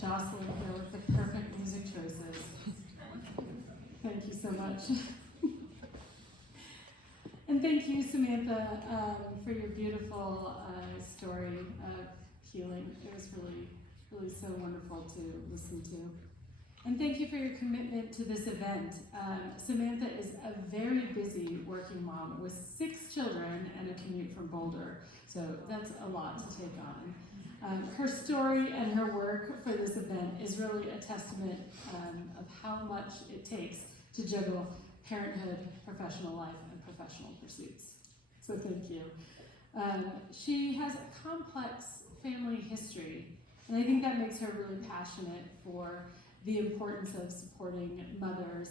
Jocelyn here with the perfect music choices. Thank you so much. And thank you, Samantha, for your beautiful story of healing. It was really so wonderful to listen to. And thank you for your commitment to this event. Samantha is a very busy working mom with 6 children and a commute from Boulder. So that's a lot to take on. Her story and her work for this event is really a testament of how much it takes to juggle parenthood, professional life, and professional pursuits. So thank you. She has a complex family history, and I think that makes her really passionate for the importance of supporting mothers.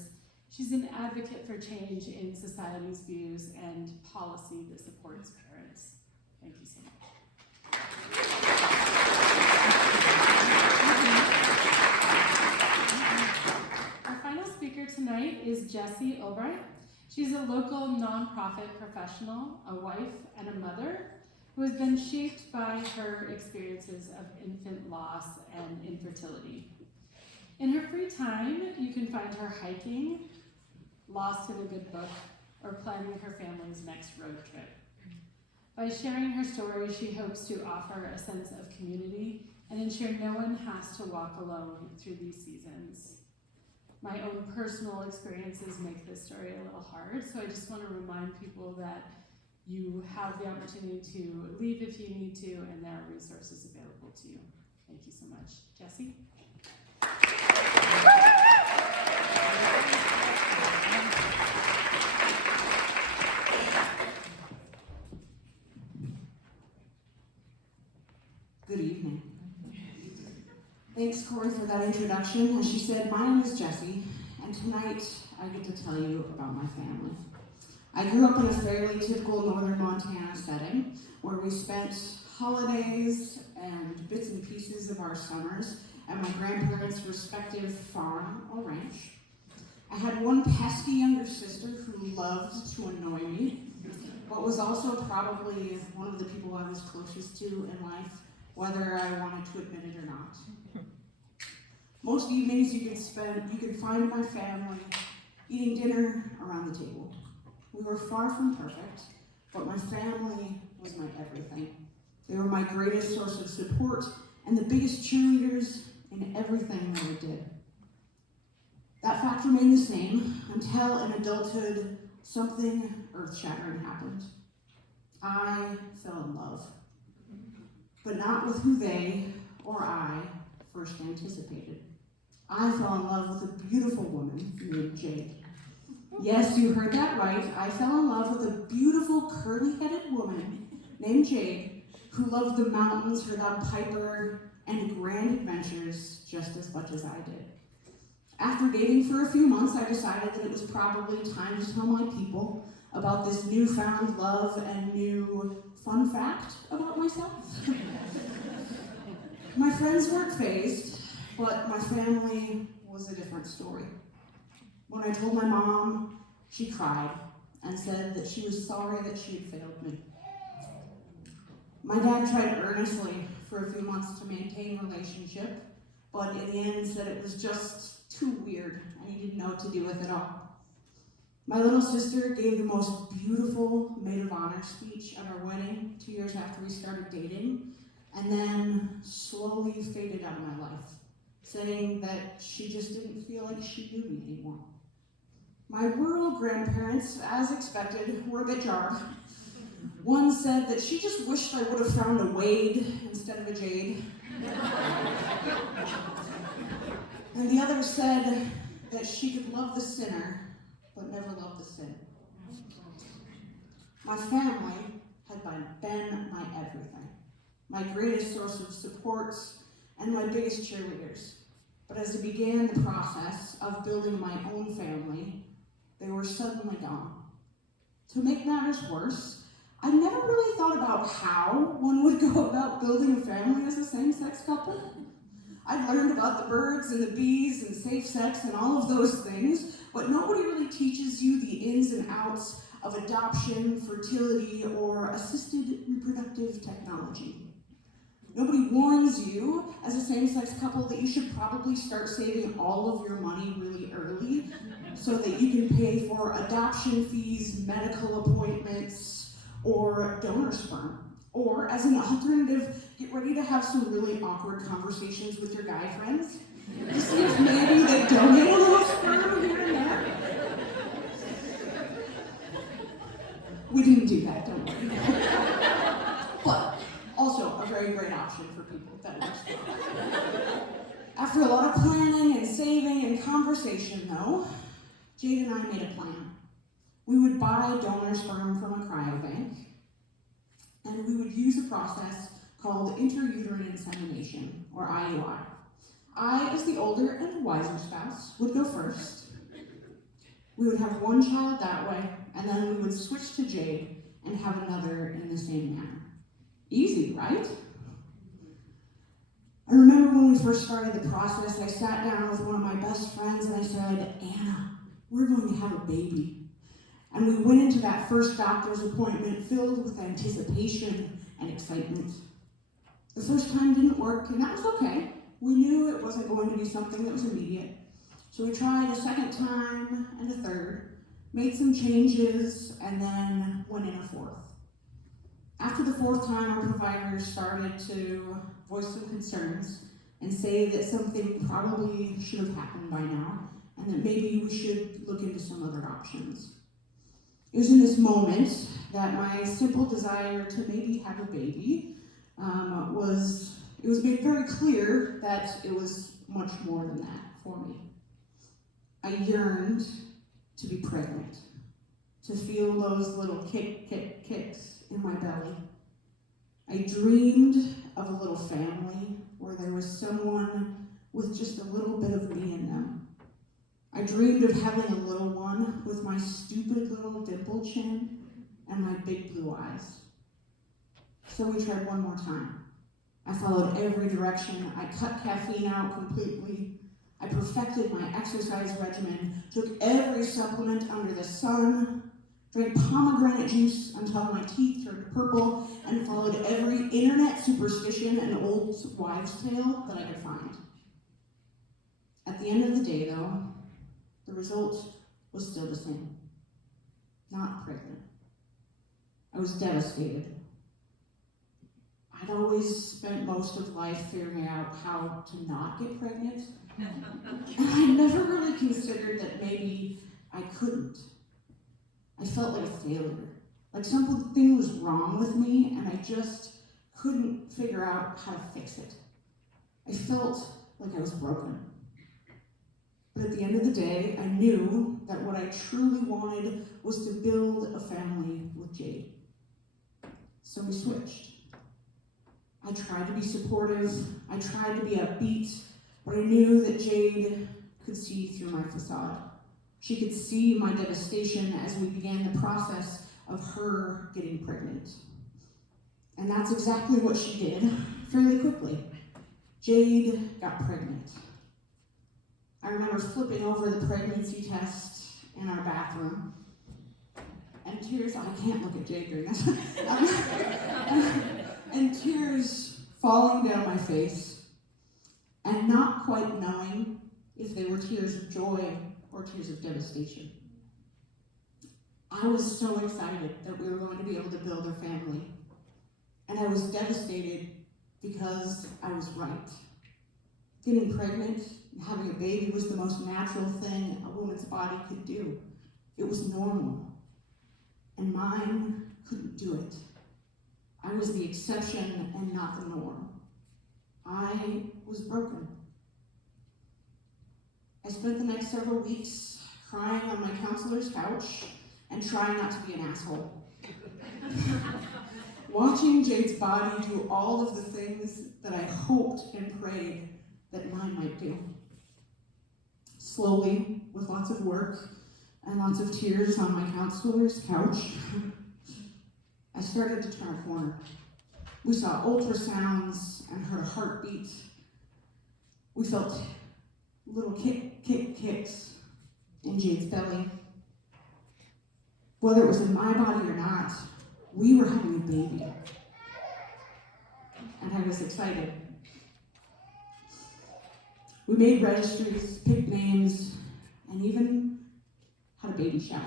She's an advocate for change in society's views and policy that supports parents. Thank you so much. Our final speaker tonight is Jessie Obrecht. She's a local nonprofit professional, a wife, and a mother who has been shaped by her experiences of infant loss and infertility. In her free time, you can find her hiking, lost in a good book, or planning her family's next road trip. By sharing her story, she hopes to offer a sense of community and ensure no one has to walk alone through these seasons. My own personal experiences make this story a little hard, so I just want to remind people that you have the opportunity to leave if you need to, and there are resources available to you. Thank you so much. Jessie? Good evening. Thanks, Corey, for that introduction. As she said, my name is Jessie, and tonight I get to tell you about my family. I grew up in a fairly typical northern Montana setting where we spent holidays and bits and pieces of our summers at my grandparents' respective farm or ranch. I had one pesky younger sister who loved to annoy me, but was also probably one of the people I was closest to in life, whether I wanted to admit it or not. Most evenings you could find my family eating dinner around the table. We were far from perfect, but my family was my everything. They were my greatest source of support and the biggest cheerleaders in everything that I did. That fact remained the same until in adulthood, something earth-shattering happened. I fell in love, but not with who they or I first anticipated. I fell in love with a beautiful woman named Jade. Yes, you heard that right. I fell in love with a beautiful curly-headed woman named Jade who loved the mountains, her dog Piper, and grand adventures just as much as I did. After dating for a few months, I decided that it was probably time to tell my people about this newfound love and new fun fact about myself. My friends weren't fazed, but my family was a different story. When I told my mom, she cried and said that she was sorry that she had failed me. My dad tried earnestly for a few months to maintain a relationship, but in the end said it was just too weird and he didn't know what to do with it all. My little sister gave the most beautiful maid of honor speech at our wedding 2 years after we started dating, and then slowly faded out of my life, saying that she just didn't feel like she knew me anymore. My rural grandparents, as expected, were a bit jarred. One said that she just wished I would have found a Wade instead of a Jade. And the other said that she could love the sinner, but never love the sin. My family had been my everything, my greatest source of support, and my biggest cheerleaders. But as I began the process of building my own family, they were suddenly gone. To make matters worse, I never really thought about how one would go about building a family as a same-sex couple. I've learned about the birds and the bees and safe sex and all of those things, but nobody really teaches you the ins and outs of adoption, fertility, or assisted reproductive technology. Nobody warns you, as a same-sex couple, that you should probably start saving all of your money really early so that you can pay for adoption fees, medical appointments, or donor sperm. Or, as an alternative, get ready to have some really awkward conversations with your guy friends to see if maybe they donate a little sperm here and there. We didn't do that, don't worry. But also a very great option for people that works well. After a lot of planning and saving and conversation, though, Jade and I made a plan. We would buy donor sperm from a cryobank, and we would use a process called intrauterine insemination, or IUI. I, as the older and wiser spouse, would go first. We would have one child that way, and then we would switch to Jade and have another in the same manner. Easy, right? I remember when we first started the process, I sat down with one of my best friends and I said, Anna, we're going to have a baby. And we went into that first doctor's appointment filled with anticipation and excitement. The first time didn't work, and that was okay. We knew it wasn't going to be something that was immediate. So we tried a second time and a third, made some changes, and then went in a fourth. After the fourth time, our providers started to voice some concerns and say that something probably should have happened by now, and that maybe we should look into some other options. It was in this moment that my simple desire to maybe have a baby was made very clear that it was much more than that for me. I yearned to be pregnant, to feel those little kicks in my belly. I dreamed of a little family where there was someone with just a little bit of me in them. I dreamed of having a little one with my stupid little dimple chin and my big blue eyes. So we tried one more time. I followed every direction. I cut caffeine out completely. I perfected my exercise regimen, took every supplement under the sun, drank pomegranate juice until my teeth turned purple, and followed every internet superstition and old wives' tale that I could find. At the end of the day, though, the result was still the same. Not pregnant. I was devastated. I'd always spent most of life figuring out how to not get pregnant, and I never really considered that maybe I couldn't. I felt like a failure, like something was wrong with me and I just couldn't figure out how to fix it. I felt like I was broken. But at the end of the day, I knew that what I truly wanted was to build a family with Jade. So we switched. I tried to be supportive, I tried to be upbeat, but I knew that Jade could see through my facade. She could see my devastation as we began the process of her getting pregnant. And that's exactly what she did, fairly quickly. Jade got pregnant. I remember flipping over the pregnancy test in our bathroom, and tears, I can't look at Jade during this, and tears falling down my face, and not quite knowing if they were tears of joy or tears of devastation. I was so excited that we were going to be able to build a family, and I was devastated because I was right. Getting pregnant and having a baby was the most natural thing a woman's body could do. It was normal, and mine couldn't do it. I was the exception and not the norm. I was broken. I spent the next several weeks crying on my counselor's couch and trying not to be an asshole. Watching Jade's body do all of the things that I hoped and prayed that mine might do. Slowly, with lots of work and lots of tears on my counselor's couch, I started to turn a corner. We saw ultrasounds and heard a heartbeat. We felt little kicks in Jade's belly. Whether it was in my body or not, we were having a baby. And and I was excited. We made registries, picked names, and even had a baby shower.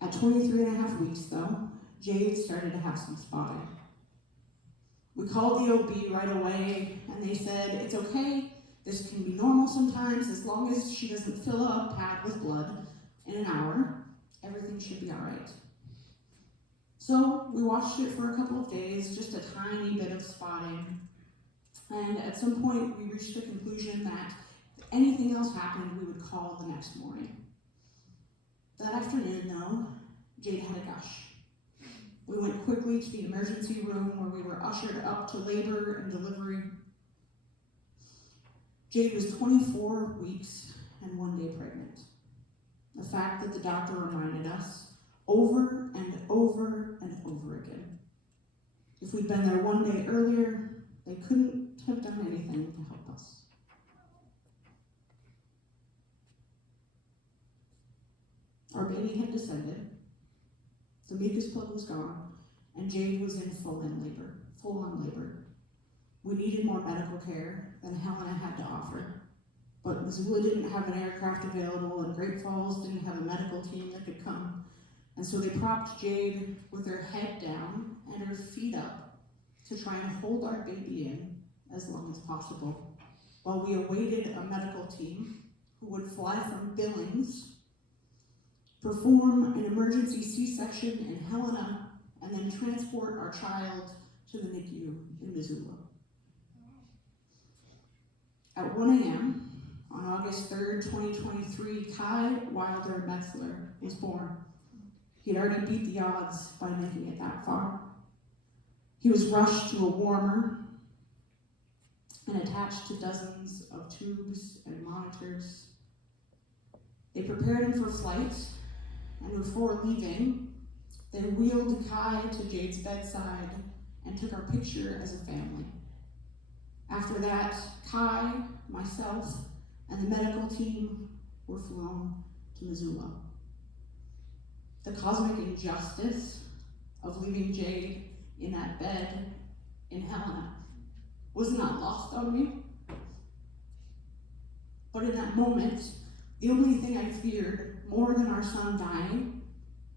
At 23 and a half weeks, though, Jade started to have some spotting. We called the OB right away, and they said, it's okay, this can be normal sometimes, as long as she doesn't fill a pad with blood in an hour, everything should be all right. So we watched it for a couple of days, just a tiny bit of spotting, and at some point we reached the conclusion that if anything else happened, we would call the next morning. That afternoon, though, Jade had a gush. We went quickly to the emergency room where we were ushered up to labor and delivery. Jade was 24 weeks and 1 day pregnant. A fact that the doctor reminded us over and over and over again. If we'd been there 1 day earlier, they couldn't have done anything to help us. Our baby had descended, the mucus plug was gone, and Jade was in full-on labor. We needed more medical care than Helena had to offer, but Missoula didn't have an aircraft available, and Great Falls didn't have a medical team that could come, and so they propped Jade with her head down and her feet up to try and hold our baby in as long as possible, while we awaited a medical team who would fly from Billings, perform an emergency C-section in Helena, and then transport our child to the NICU in Missoula. At 1 a.m. on August 3rd, 2023, Kai Wilder Metzler was born. He'd already beat the odds by making it that far. He was rushed to a warmer and attached to dozens of tubes and monitors. They prepared him for flight, and before leaving, they wheeled Kai to Jade's bedside and took our picture as a family. After that, Kai, myself, and the medical team were flown to Missoula. The cosmic injustice of leaving Jade in that bed in Helena was not lost on me. But in that moment, the only thing I feared more than our son dying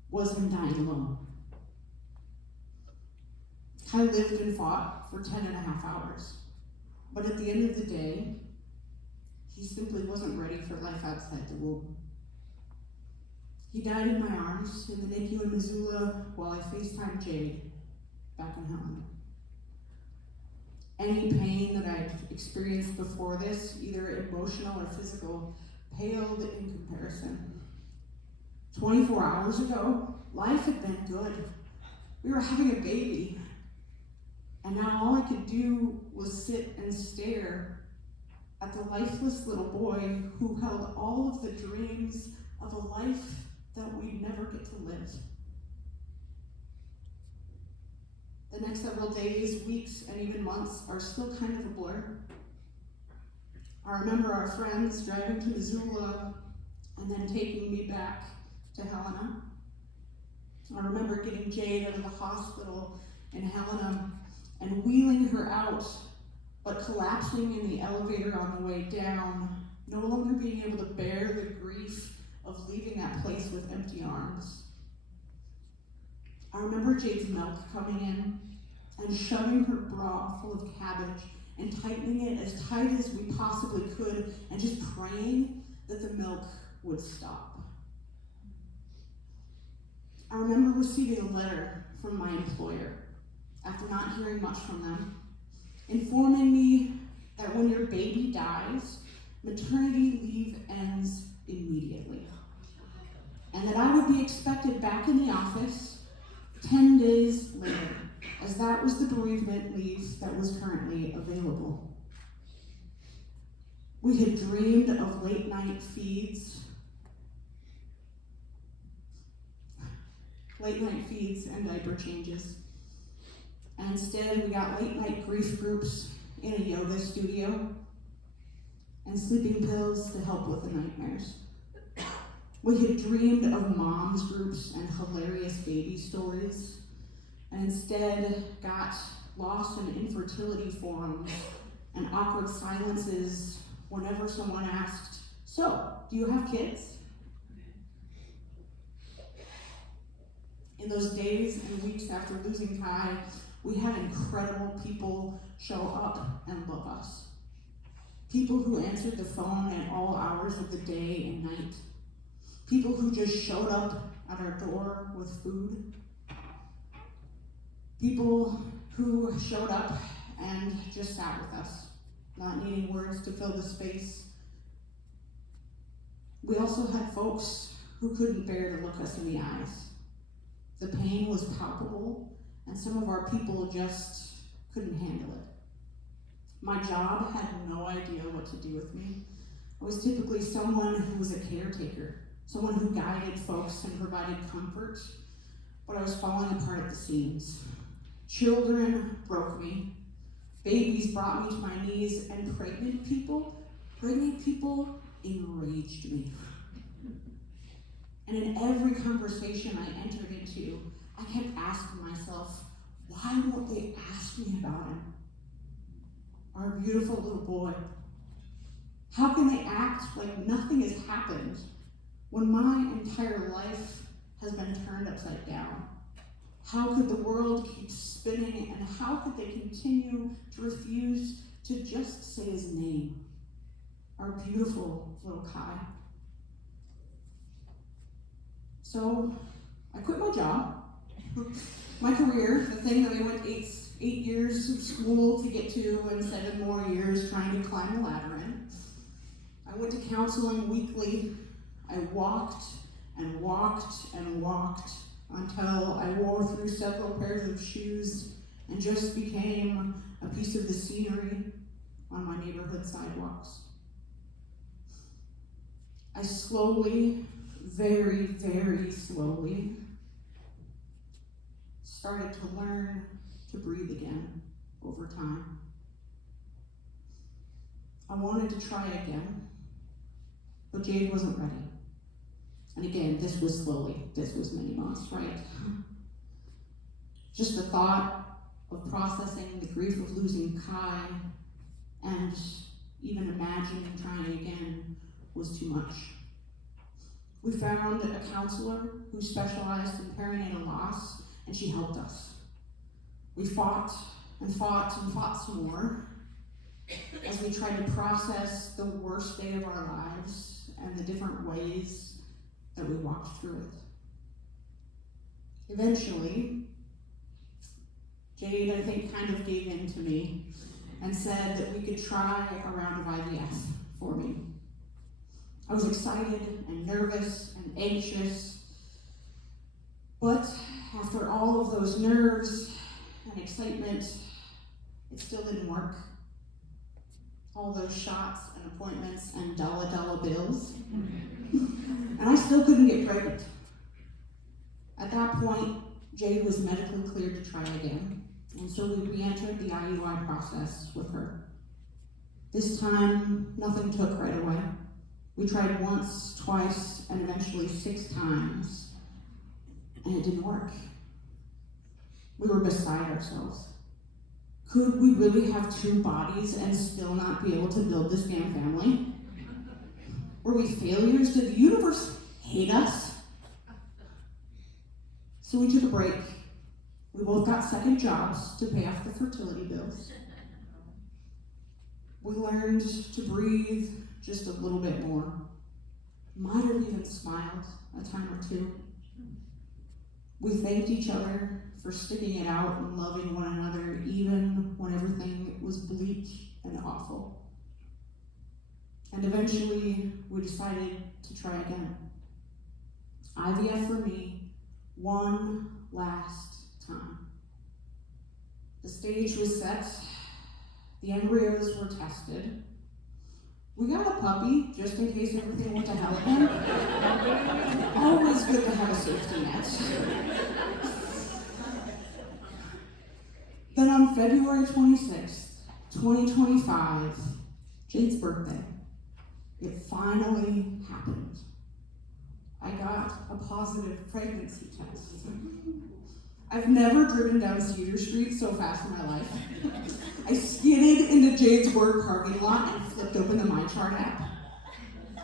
was him dying alone. Kai lived and fought for 10 and a half hours. But at the end of the day, he simply wasn't ready for life outside the womb. He died in my arms in the NICU in Missoula while I FaceTimed Jade back in Helena. Any pain that I'd experienced before this, either emotional or physical, paled in comparison. 24 hours ago, life had been good. We were having a baby. And now all I could do was sit and stare at the lifeless little boy who held all of the dreams of a life that we'd never get to live. The next several days, weeks, and even months are still kind of a blur. I remember our friends driving to Missoula and then taking me back to Helena. I remember getting Jade out of the hospital in Helena and wheeling her out, but collapsing in the elevator on the way down, no longer being able to bear the grief of leaving that place with empty arms. I remember Jade's milk coming in and shoving her bra full of cabbage and tightening it as tight as we possibly could and just praying that the milk would stop. I remember receiving a letter from my employer after not hearing much from them, informing me that when your baby dies, maternity leave ends immediately, and that I would be expected back in the office 10 days later, as that was the bereavement leave that was currently available. We had dreamed of late night feeds and diaper changes. And instead, we got late night grief groups in a yoga studio and sleeping pills to help with the nightmares. We had dreamed of moms groups and hilarious baby stories, and instead got lost in infertility forums and awkward silences whenever someone asked, "So, do you have kids?" In those days and weeks after losing Kai, we had incredible people show up and love us. People who answered the phone at all hours of the day and night. People who just showed up at our door with food. People who showed up and just sat with us, not needing words to fill the space. We also had folks who couldn't bear to look us in the eyes. The pain was palpable, and some of our people just couldn't handle it. My job had no idea what to do with me. I was typically someone who was a caretaker, someone who guided folks and provided comfort, but I was falling apart at the seams. Children broke me. Babies brought me to my knees, and pregnant people enraged me. And in every conversation I entered into, I kept asking myself, why won't they ask me about him? Our beautiful little boy. How can they act like nothing has happened when my entire life has been turned upside down? How could the world keep spinning, and how could they continue to refuse to just say his name? Our beautiful little Kai. So I quit my job, my career, the thing that I went eight years of school to get to and 7 more years trying to climb the ladder in. I went to counseling weekly. I walked and walked and walked until I wore through several pairs of shoes and just became a piece of the scenery on my neighborhood sidewalks. I slowly, very, very slowly, started to learn to breathe again over time. I wanted to try again, but Jade wasn't ready. And again, this was slowly, this was many months, right? Just the thought of processing the grief of losing Kai and even imagining trying again was too much. We found a counselor who specialized in perinatal loss, and she helped us. We fought and fought and fought some more as we tried to process the worst day of our lives and the different ways that we walked through it. Eventually, Jade, I think, kind of gave in to me and said that we could try a round of IVF for me. I was excited and nervous and anxious, but after all of those nerves and excitement, it still didn't work. All those shots and appointments and dollar bills, and I still couldn't get pregnant. At that point, Jade was medically cleared to try again, and so we re-entered the IUI process with her. This time, nothing took right away. We tried once, twice, and eventually 6 times, and it didn't work. We were beside ourselves. Could we really have 2 bodies and still not be able to build this damn family? Were we failures? Did the universe hate us? So we took a break. We both got second jobs to pay off the fertility bills. We learned to breathe just a little bit more. Might have even smiled a time or 2. We thanked each other for sticking it out and loving one another even when everything was bleak and awful. And eventually, we decided to try again. IVF for me, one last time. The stage was set, the embryos were tested. We got a puppy, just in case everything went to hell again. Always good to have a safety net. Then on February 26th, 2025, Jade's birthday, it finally happened. I got a positive pregnancy test. I've never driven down Cedar Street so fast in my life. I skidded into Jade's work parking lot and flipped open the MyChart app.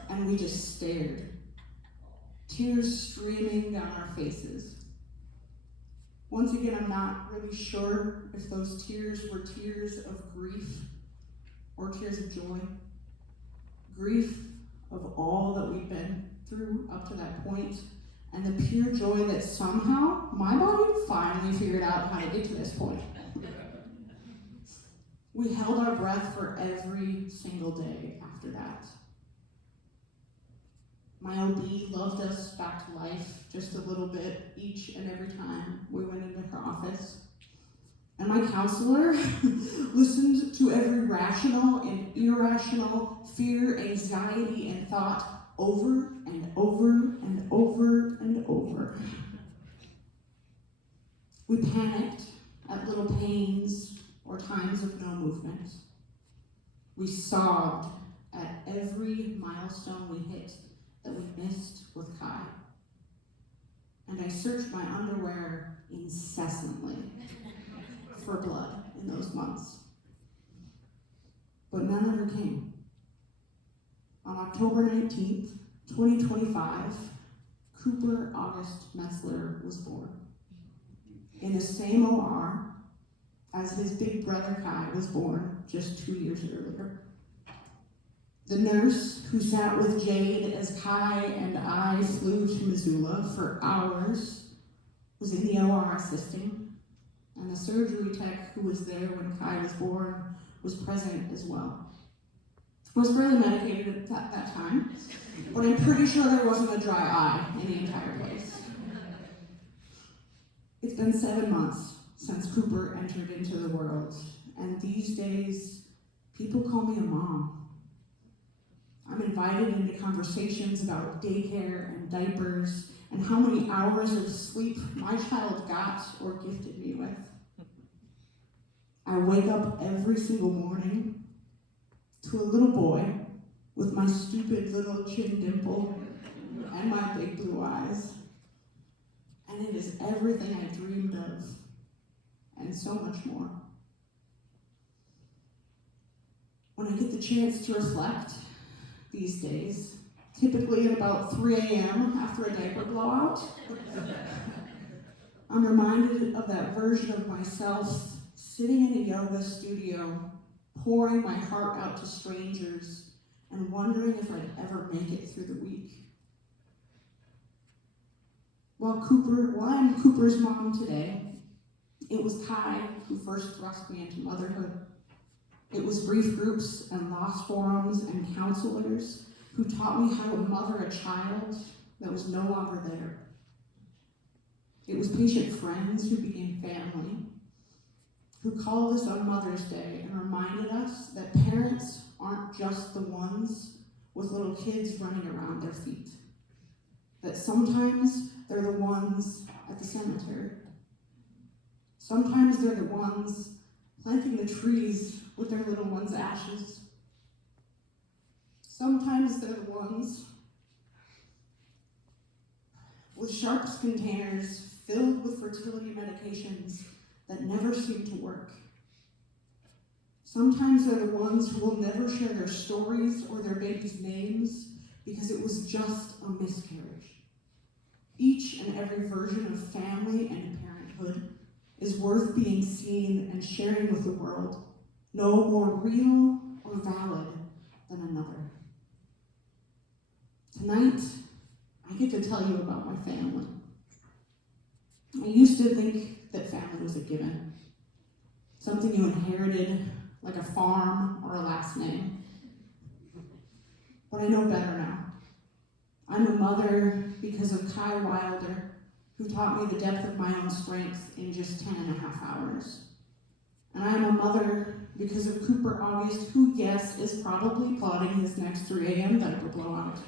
And we just stared. Tears streaming down our faces. Once again, I'm not really sure if those tears were tears of grief or tears of joy. Grief of all that we've been through up to that point, and the pure joy that somehow my body finally figured out how to get to this point. We held our breath for every single day after that. My OB loved us back to life just a little bit each and every time we went into her office. And my counselor listened to every rational and irrational fear, anxiety, and thought over and over and over and over. We panicked at little pains or times of no movement. We sobbed at every milestone we hit that we missed with Kai. And I searched my underwear incessantly for blood in those months. But none ever came. On October 19th, 2025, Cooper August Metzler was born. In the same OR as his big brother Kai was born just 2 years earlier. The nurse who sat with Jade as Kai and I flew to Missoula for hours was in the OR assisting, and the surgery tech who was there when Kai was born was present as well. I was fairly medicated at that time, but I'm pretty sure there wasn't a dry eye in the entire place. It's been 7 months since Cooper entered into the world, and these days, people call me a mom. I'm invited into conversations about daycare and diapers and how many hours of sleep my child got or gifted me with. I wake up every single morning to a little boy with my stupid little chin dimple and my big blue eyes. And it is everything I dreamed of, and so much more. When I get the chance to reflect these days, typically at about 3 a.m. after a diaper blowout, I'm reminded of that version of myself sitting in a yoga studio, pouring my heart out to strangers and wondering if I'd ever make it through the week. While I'm Cooper's mom today, it was Kai who first thrust me into motherhood. It was grief groups and loss forums and counselors who taught me how to mother a child that was no longer there. It was patient friends who became family, who called us on Mother's Day and reminded us that parents aren't just the ones with little kids running around their feet. That sometimes they're the ones at the cemetery. Sometimes they're the ones planting the trees with their little ones' ashes. Sometimes they're the ones with sharps containers filled with fertility medications that never seem to work. Sometimes they're the ones who will never share their stories or their babies' names because it was just a miscarriage. Each and every version of family and parenthood is worth being seen and sharing with the world, no more real or valid than another. Tonight, I get to tell you about my family. I used to think that family was a given, something you inherited, like a farm or a last name. But I know better now. I'm a mother because of Kai Wilder, who taught me the depth of my own strength in just 10.5 hours. And I am a mother because of Cooper August, who, yes, is probably plotting his next 3 a.m. diaper blowout.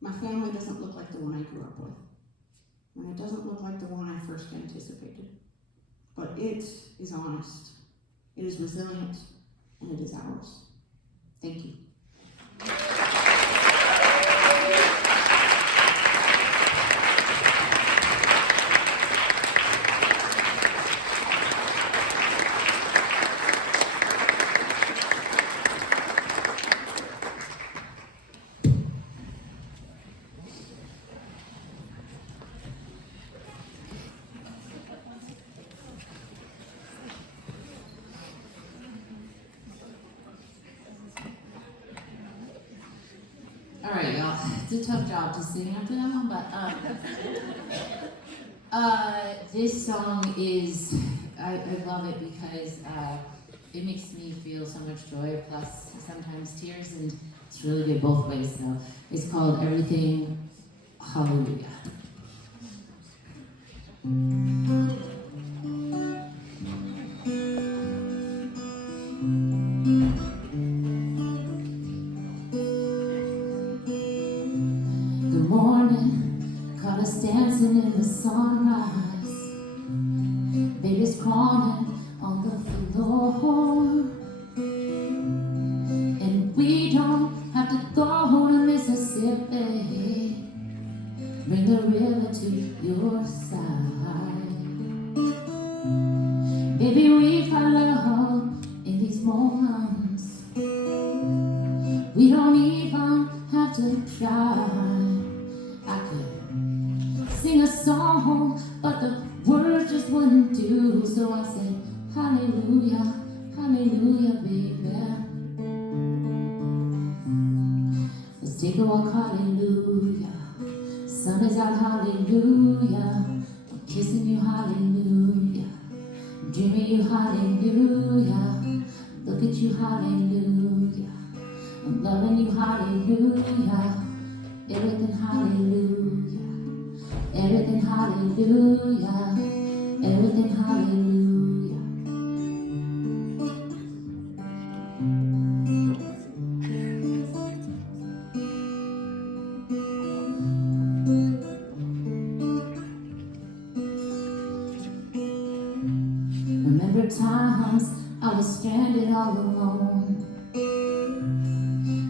My family doesn't look like the one I grew up with, and it doesn't look like the one I first anticipated. But it is honest, it is resilient, and it is ours. Thank you. All right, y'all. It's a tough job to sing after that one, but this song is, I love it because it makes me feel so much joy, plus sometimes tears, and it's really good both ways. So it's called Everything Hallelujah. Good morning, caught us dancing in the sunrise. Baby's crawling on the floor, and we don't have to go to Mississippi. Bring the river to your side. Baby, we find love in these moments. We don't even have to try. I could sing a song, but the words just wouldn't do. So I said, hallelujah, hallelujah, baby. Let's take a walk, hallelujah. Sun is out, hallelujah. I'm kissing you, hallelujah. I'm dreaming you, hallelujah. Look at you, hallelujah. I'm loving you, hallelujah. Everything, hallelujah. Everything, hallelujah. Everything, hallelujah. Remember times I was stranded all alone,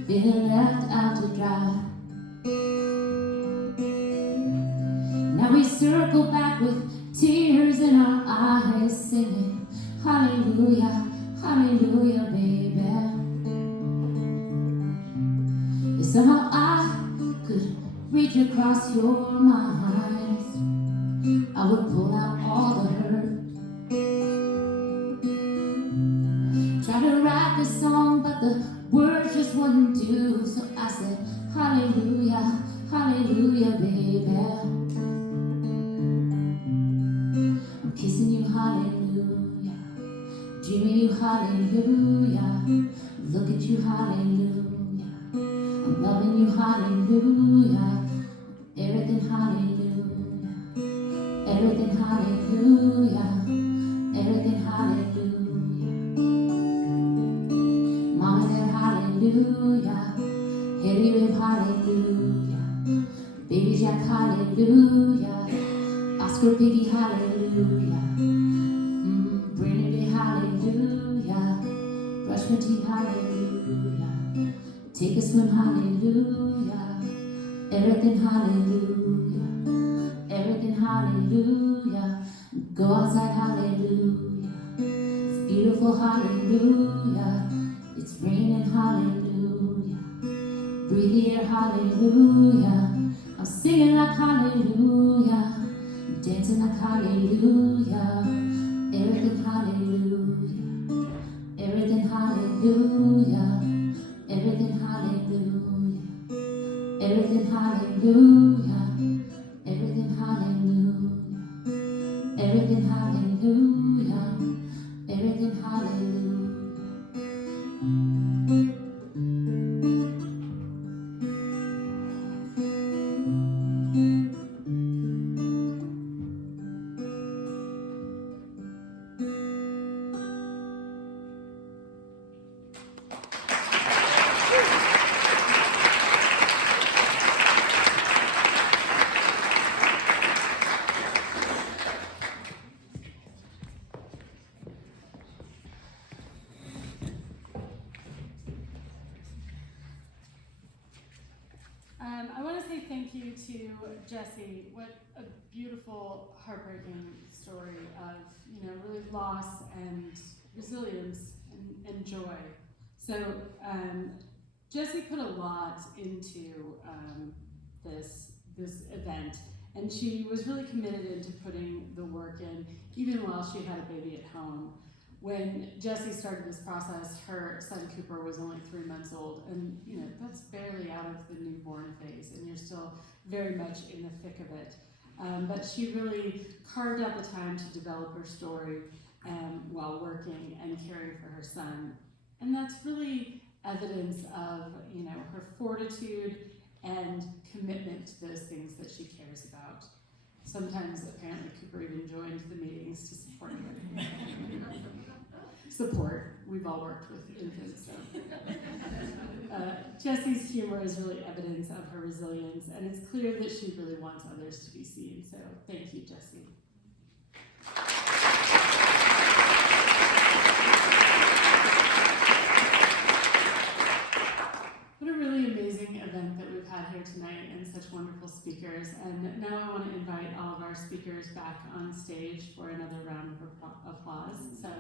feeling left out to dry. Now we circle back with tears in our eyes, singing hallelujah, hallelujah, baby. If somehow I could reach across your mind, I would pull out all the hurt. Try to write this song, but the words just wouldn't do. So I said, hallelujah, hallelujah, baby. I'm kissing you, hallelujah. Dreaming you, hallelujah. Look at you, hallelujah. I'm loving you, hallelujah. Everything, hallelujah. Everything, hallelujah. Everything, hallelujah. Mama there, hallelujah. Harry Rib, hallelujah. Baby Jack, hallelujah. Oscar Piggy, hallelujah. Brandy, hallelujah. Brush my teeth, hallelujah. Take a swim, hallelujah. Everything, hallelujah. Everything, hallelujah. Go outside, hallelujah. It's beautiful, hallelujah. It's raining, hallelujah. Breathe the air, hallelujah. I'm singing like hallelujah. Dancing like hallelujah. Everything, hallelujah. Everything, hallelujah. Everything, hallelujah. Everything, hallelujah. Everything, hallelujah. Everything, hallelujah. Everything, hallelujah. Jessie, what a beautiful, heartbreaking story of, really loss and resilience and joy. So Jessie put a lot into this event, and she was really committed into putting the work in, even while she had a baby at home. When Jessie started this process, her son Cooper was only 3 months old, and that's barely out of the newborn phase, and you're still very much in the thick of it. But she really carved out the time to develop her story while working and caring for her son. And that's really evidence of, her fortitude and commitment to those things that she cares about. Sometimes, apparently, Cooper even joined the meetings to support her. Support. We've all worked with infants, so. Jessie's humor is really evidence of her resilience, and it's clear that she really wants others to be seen. So, thank you, Jessie. What a really amazing event that we've had here tonight, and such wonderful speakers. And now I want to invite all of our speakers back on stage for another round of applause. So.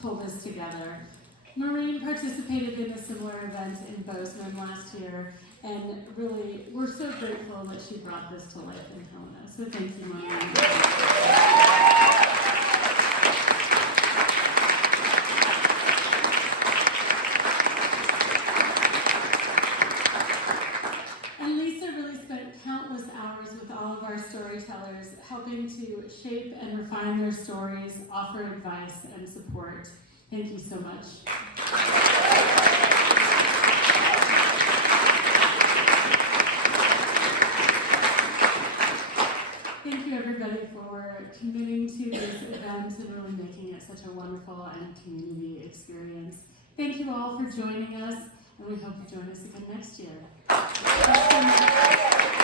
Pull this together. Maureen participated in a similar event in Bozeman last year, and really, we're so grateful that she brought this to life in Helena. So thank you, Maureen. And Lisa really spent countless hours with all of our storytellers, helping to shape and refine their stories, offer advice and support. Thank you so much. Thank you, everybody, for committing to this event and really making it such a wonderful and community experience. Thank you all for joining us, and we hope you join us again next year. Thanks so much.